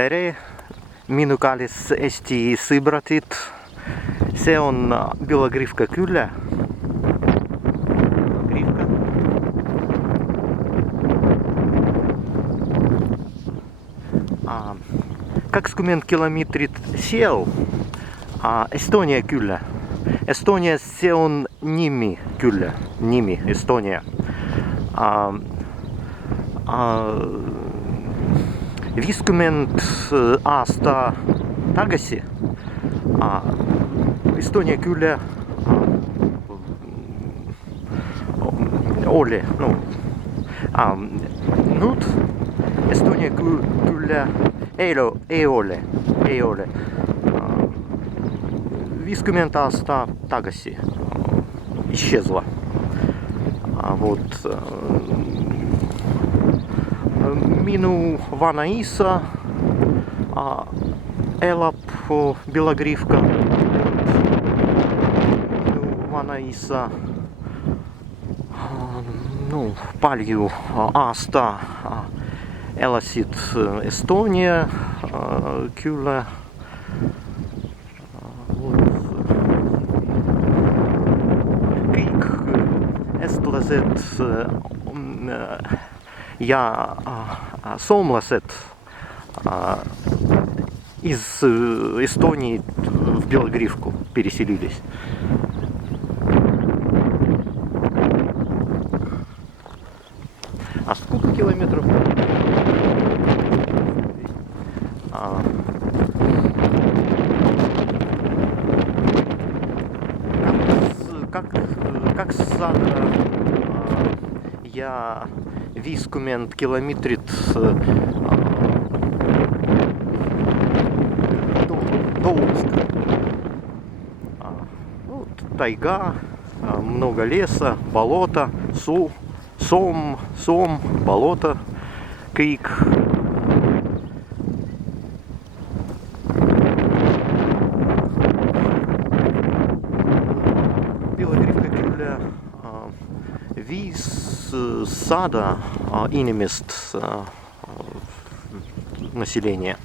tere, minu kallis Eesti sõbratid, see on Belogrivka küla. Belogrivka. 20 kilomeetrit seal Estonia küla. Estonia, see on nimi küla, nimi Estonia. 50 aasta tagasi Estonia küla oli, nüüd Estonia küla ei ole. 50 aasta tagasi исчезла. Вот. Minu vanaisa elab Belogrivka. Minu vanaisa palju aasta elasid Estonia küla. Kõik estlased ja soomlased из Эстонии в Белогривку переселились. А сколько километров? Как sada ja 50 kilomeetrit до Омска. Вот, тайга, много леса, болото, сом, болото, крик. Belogrivka küla 500 inimest населения.